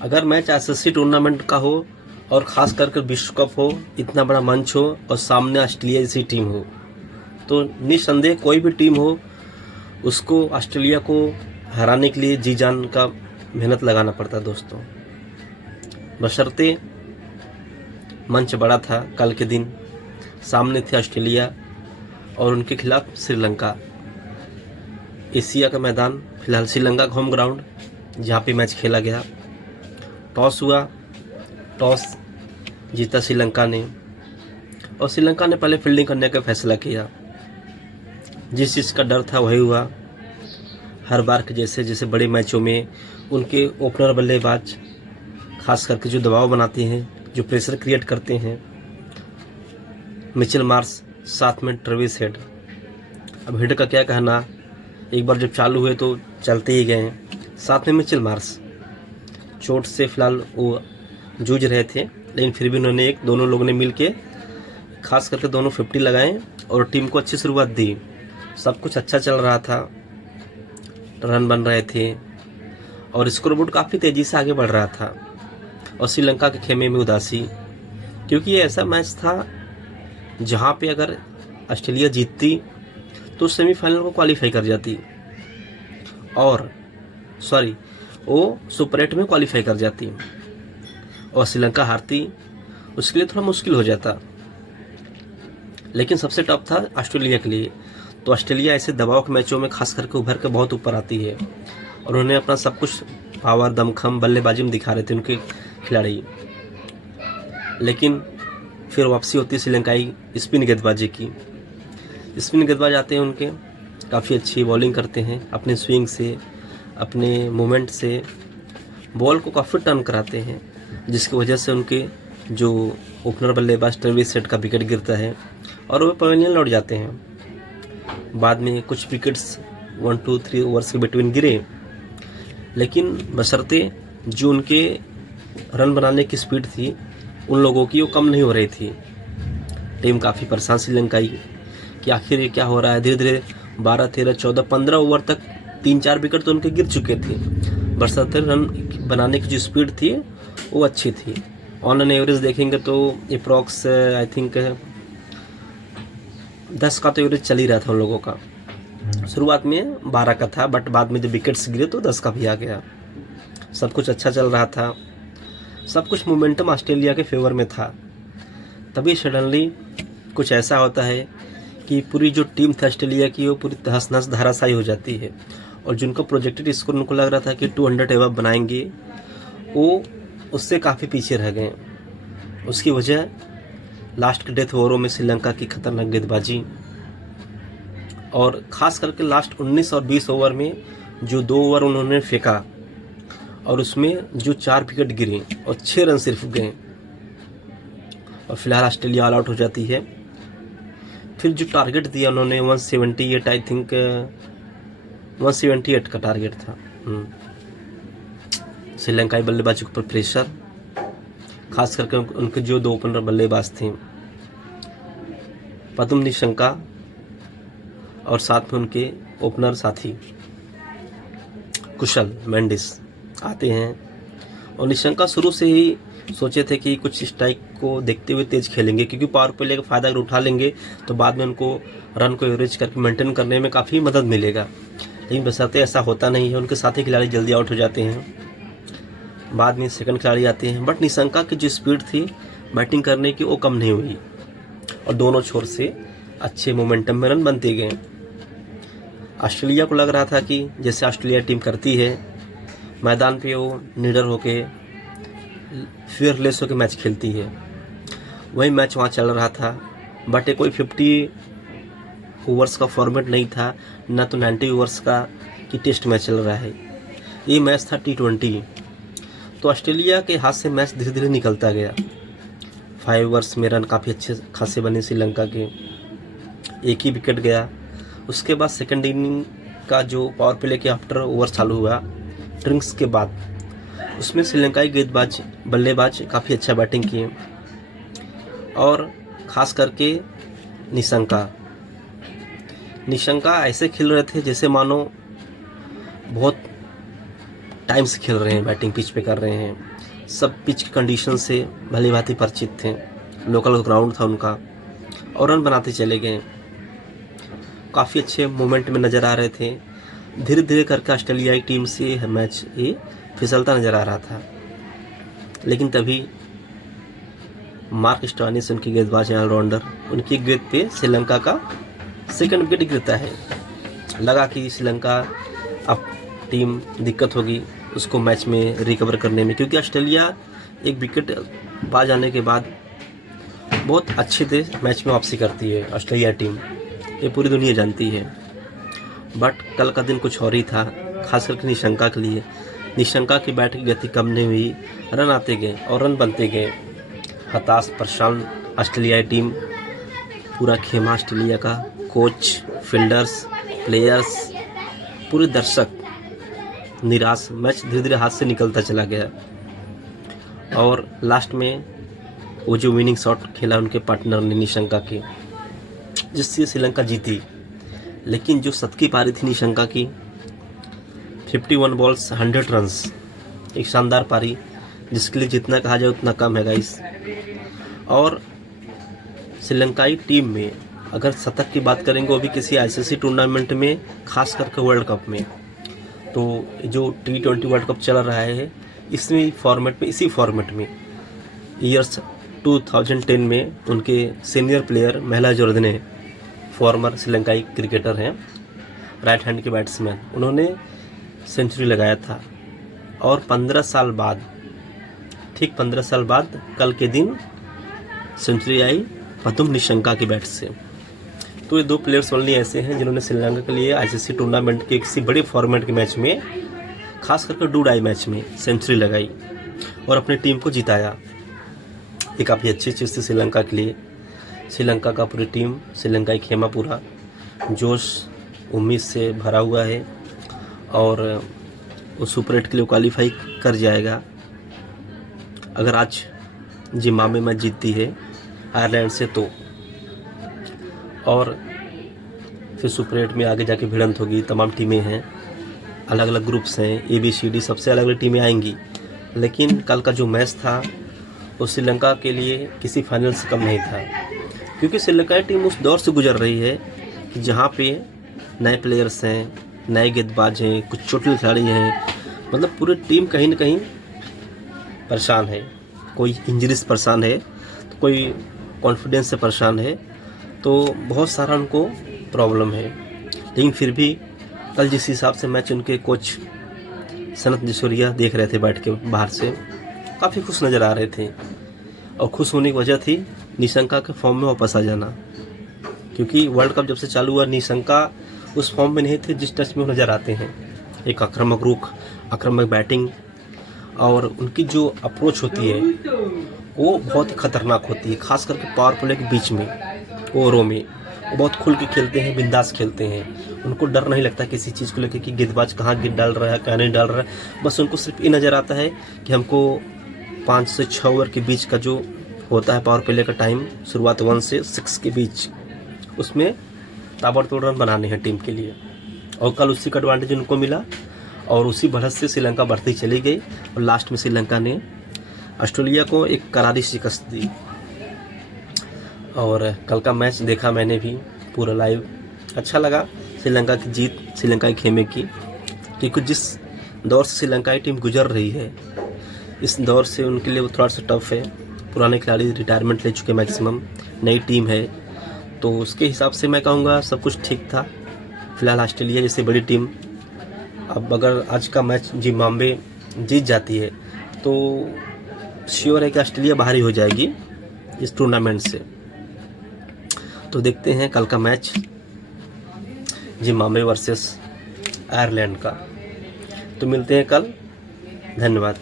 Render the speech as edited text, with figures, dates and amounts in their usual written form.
अगर match SSC tournament का हो और ख़ास करके विश्व कप हो, इतना बड़ा मंच हो और सामने ऑस्ट्रेलिया जैसी टीम हो, तो निस्संदेह कोई भी टीम हो उसको ऑस्ट्रेलिया को हराने के लिए जी जान का मेहनत लगाना पड़ता है दोस्तों। बशर्ते मंच बड़ा था। कल के दिन सामने थे ऑस्ट्रेलिया और उनके खिलाफ श्रीलंका। एशिया का मैदान, फिलहाल श्रीलंका का होम ग्राउंड जहाँ पे मैच खेला गया। टॉस हुआ, टॉस जीता श्रीलंका ने और श्रीलंका ने पहले फील्डिंग करने का फैसला किया। जिस चीज़ का डर था वही हुआ। हर बार के जैसे बड़े मैचों में उनके ओपनर बल्लेबाज खास करके जो दबाव बनाते हैं, जो प्रेशर क्रिएट करते हैं, मिचेल मार्श साथ में ट्रेविस हेड। अब हेड का क्या कहना, एक बार जब चालू हुए तो चलते ही गए। साथ में मिचेल मार्श चोट से फिलहाल वो जूझ रहे थे, लेकिन फिर भी उन्होंने दोनों लोगों ने मिल के खास करके दोनों 50 लगाए और टीम को अच्छी शुरुआत दी। सब कुछ अच्छा चल रहा था, रन बन रहे थे और स्कोरबोर्ड काफ़ी तेज़ी से आगे बढ़ रहा था। और श्रीलंका के खेमे में उदासी, क्योंकि ये ऐसा मैच था जहाँ पे अगर ऑस्ट्रेलिया जीतती तो सेमीफाइनल को क्वालिफाई कर जाती और वो सुपर 8 में क्वालिफाई कर जाती और श्रीलंका हारती, उसके लिए थोड़ा मुश्किल हो जाता। लेकिन सबसे टफ था ऑस्ट्रेलिया के लिए। तो ऑस्ट्रेलिया ऐसे दबाव के मैचों में खास करके उभर के बहुत ऊपर आती है और उन्होंने अपना सब कुछ पावर, दमखम, बल्लेबाजी में दिखा रहे थे उनके खिलाड़ी। लेकिन फिर वापसी होती है श्रीलंकाई स्पिन गेंदबाजी की। स्पिन गेंदबाज आते हैं उनके, काफ़ी अच्छी बॉलिंग करते हैं, अपने स्विंग से, अपने मूवमेंट से बॉल को काफ़ी टर्न कराते हैं, जिसकी वजह से उनके जो ओपनर बल्लेबाज ट्रेविस हेड का विकेट गिरता है और वो पवेलियन लौट जाते हैं। बाद में कुछ विकेट्स 1, 2, 3 ओवर्स के बिटवीन गिरे, लेकिन बशर्ते जो उनके रन बनाने की स्पीड थी उन लोगों की वो कम नहीं हो रही थी। टीम काफ़ी परेशान श्रीलंकाई कि आखिर ये क्या हो रहा है। धीरे धीरे 12, 13, 14, 15 ओवर तक 3-4 विकेट तो उनके गिर चुके थे। बशर्ते रन बनाने की जो स्पीड थी वो अच्छी थी। ऑन एन एवरेज देखेंगे तो अप्रॉक्स आई थिंक 10 का तो एवरेज चल ही रहा था उन लोगों का। शुरुआत में 12 का था, बट बाद में जब विकेट्स गिरे तो 10 का भी आ गया। सब कुछ अच्छा चल रहा था, सब कुछ मोमेंटम ऑस्ट्रेलिया के फेवर में था। तभी सडनली कुछ ऐसा होता है कि पूरी जो टीम थी ऑस्ट्रेलिया की वो पूरी तहस नहस धराशायी हो जाती है और जिनको प्रोजेक्टेड स्कोर उनको लग रहा था कि 200 एबव बनाएंगे, वो उससे काफ़ी पीछे रह गए। उसकी वजह लास्ट के डेथ ओवरों में श्रीलंका की खतरनाक गेंदबाजी और ख़ास करके लास्ट 19 और 20 ओवर में जो 2 ओवर उन्होंने फेंका और उसमें जो 4 विकेट गिरे और 6 रन सिर्फ गए और फिलहाल ऑस्ट्रेलिया ऑल आउट हो जाती है। फिर जो टारगेट दिया उन्होंने 178 आई थिंक 178 का टारगेट था। श्रीलंकाई बल्लेबाजी के ऊपर प्रेशर, खास करके उनके जो 2 ओपनर बल्लेबाज थे, पद्म निशंका और साथ में उनके ओपनर साथी कुशल मेंडिस आते हैं। और निशंका शुरू से ही सोचे थे कि कुछ स्ट्राइक को देखते हुए तेज खेलेंगे, क्योंकि पावर प्ले का फ़ायदा अगर उठा लेंगे तो बाद में उनको रन को एवरेज करके मेंटेन करने में काफ़ी मदद मिलेगा। लेकिन बशर्ते ऐसा होता नहीं है, उनके साथी खिलाड़ी जल्दी आउट हो जाते हैं। बाद में सेकंड खिलाड़ी आते हैं, बट निशंका की जो स्पीड थी बैटिंग करने की वो कम नहीं हुई और दोनों छोर से अच्छे मोमेंटम में रन बनते गए। ऑस्ट्रेलिया को लग रहा था कि जैसे ऑस्ट्रेलिया टीम करती है, मैदान पे वो निडर होके फियरलेस होकर मैच खेलती है, वही मैच वहाँ चल रहा था। बट ये कोई 50 ओवर्स का फॉर्मेट नहीं था, ना तो 90 ओवर्स का कि टेस्ट मैच चल रहा है। ये मैच था T20। तो ऑस्ट्रेलिया के हाथ से मैच धीरे धीरे निकलता गया। 5 ओवर्स में रन काफ़ी अच्छे खासे बने श्रीलंका के, 1 ही विकेट गया। उसके बाद सेकेंड इनिंग का जो पावर प्ले के आफ्टर ओवर चालू हुआ ड्रिंक्स के बाद, उसमें श्रीलंकाई गेंदबाज बल्लेबाज काफ़ी अच्छा बैटिंग किए और ख़ास करके निशंका ऐसे खेल रहे थे जैसे मानो बहुत टाइम से खेल रहे हैं, बैटिंग पिच पे कर रहे हैं, सब पिच की कंडीशन से भली भांति परिचित थे, लोकल ग्राउंड था उनका, और रन बनाते चले गए। काफ़ी अच्छे मोमेंट में नज़र आ रहे थे। धीरे धीरे करके ऑस्ट्रेलियाई टीम से मैच ये फिसलता नज़र आ रहा था, लेकिन तभी मार्क स्टोइनिस, उनकी गेंदबाज ऑलराउंडर, उनकी गेंद पे श्रीलंका का सेकंड विकेट गिरता है। लगा कि श्रीलंका अब टीम दिक्कत होगी उसको मैच में रिकवर करने में, क्योंकि ऑस्ट्रेलिया एक विकेट पा जाने के बाद बहुत अच्छे से मैच में वापसी करती है ऑस्ट्रेलिया टीम, ये पूरी दुनिया जानती है। बट कल का दिन कुछ और ही था, खास करके निशंका के लिए। निशंका की बैट की गति कम नहीं हुई, रन आते गए और रन बनते गए। हताश परेशान ऑस्ट्रेलियाई टीम, पूरा खेमा ऑस्ट्रेलिया का, कोच, फील्डर्स, प्लेयर्स, पूरे दर्शक निराश। मैच धीरे धीरे हाथ से निकलता चला गया और लास्ट में वो जो विनिंग शॉट खेला उनके पार्टनर ने निशंका के, जिससे श्रीलंका जीती। लेकिन जो शतकी पारी थी निशंका की, 51 बॉल्स 100 रन्स, एक शानदार पारी जिसके लिए जितना कहा जाए उतना कम है गाइस। और श्रीलंकाई टीम में अगर शतक की बात करेंगे वो भी किसी आईसीसी टूर्नामेंट में, खास करके वर्ल्ड कप में, तो जो T20 वर्ल्ड कप चल रहा है इसमें फॉर्मेट में, इसी फॉर्मेट में ईयर्स 2010 में उनके सीनियर प्लेयर महिला जोर्दने, फॉर्मर श्रीलंकाई क्रिकेटर हैं, राइट हैंड के बैट्समैन, उन्होंने सेंचुरी लगाया था। और 15 साल बाद, ठीक 15 साल बाद कल के दिन सेंचुरी आई पतुम निशंका की बैट से। तो ये दो प्लेयर्स ओनली ऐसे हैं जिन्होंने श्रीलंका के लिए आईसीसी टूर्नामेंट के किसी बड़े फॉर्मेट के मैच में, खास करके डू-डाई मैच में सेंचुरी लगाई और अपनी टीम को जिताया। ये काफ़ी अच्छी चीज़ थी श्रीलंका के लिए। श्रीलंका का पूरी टीम, श्रीलंकाई खेमा पूरा जोश उम्मीद से भरा हुआ है और वो सुपर 8 के लिए क्वालिफाई कर जाएगा अगर आज जिम्बाब्वे मैच जीतती है आयरलैंड से तो। और फिर सुपर 8 में आगे जाके भिड़ंत होगी, तमाम टीमें हैं, अलग अलग ग्रुप्स हैं, ABCD सबसे अलग अलग टीमें आएंगी। लेकिन कल का जो मैच था वो श्रीलंका के लिए किसी फाइनल से कम नहीं था, क्योंकि श्रीलंकाई टीम उस दौर से गुजर रही है कि जहाँ पे नए प्लेयर्स हैं, नए गेंदबाज हैं, कुछ चोटिल खिलाड़ी हैं, मतलब पूरी टीम कहीं ना कहीं परेशान है। कोई इंजरी से परेशान है, तो कोई कॉन्फिडेंस से परेशान है, तो बहुत सारा उनको प्रॉब्लम है। लेकिन फिर भी कल जिस हिसाब से मैच उनके कोच सनत जयसूर्या देख रहे थे बैठ के बाहर से, काफ़ी खुश नज़र आ रहे थे। और खुश होने की वजह थी निशंका के फॉर्म में वापस आ जाना, क्योंकि वर्ल्ड कप जब से चालू हुआ निशंका उस फॉर्म में नहीं थे जिस टच में वो नज़र आते हैं। एक आक्रामक रुख, आक्रामक बैटिंग, और उनकी जो अप्रोच होती है वो बहुत ही खतरनाक होती है, खास करके पावर प्ले के बीच में, ओवरों में वो बहुत खुल के खेलते हैं, बिंदास खेलते हैं। उनको डर नहीं लगता किसी चीज़ को लेकर कि गेंदबाज कहाँ गेंद डाल रहा है, कहाँ नहीं डाल रहा है। बस उनको सिर्फ ये नज़र आता है कि हमको 5 से 6 ओवर के बीच का जो होता है पावर प्ले का टाइम, शुरुआत 1 से 6 के बीच, उसमें ताबड़तोड़ रन बनाने हैं टीम के लिए। और कल उसी का एडवांटेज उनको मिला और उसी बढ़त से श्रीलंका बढ़ती चली गई और लास्ट में श्रीलंका ने ऑस्ट्रेलिया को एक करारी शिकस्त दी। और कल का मैच देखा मैंने भी पूरा लाइव, अच्छा लगा श्रीलंका की जीत, श्रीलंका के खेमे की, क्योंकि जिस दौर से श्रीलंकाई टीम गुजर रही है इस दौर से उनके लिए वो थोड़ा सा टफ है। पुराने खिलाड़ी रिटायरमेंट ले चुके मैक्सिमम, नई टीम है, तो उसके हिसाब से मैं कहूँगा सब कुछ ठीक था। फिलहाल ऑस्ट्रेलिया जैसी बड़ी टीम, अब अगर आज का मैच जिम्बाब्वे जीत जाती है तो श्योर है कि ऑस्ट्रेलिया बाहर ही हो जाएगी इस टूर्नामेंट से। तो देखते हैं कल का मैच जिम्बाब्वे वर्सेस आयरलैंड का। तो मिलते हैं कल, धन्यवाद।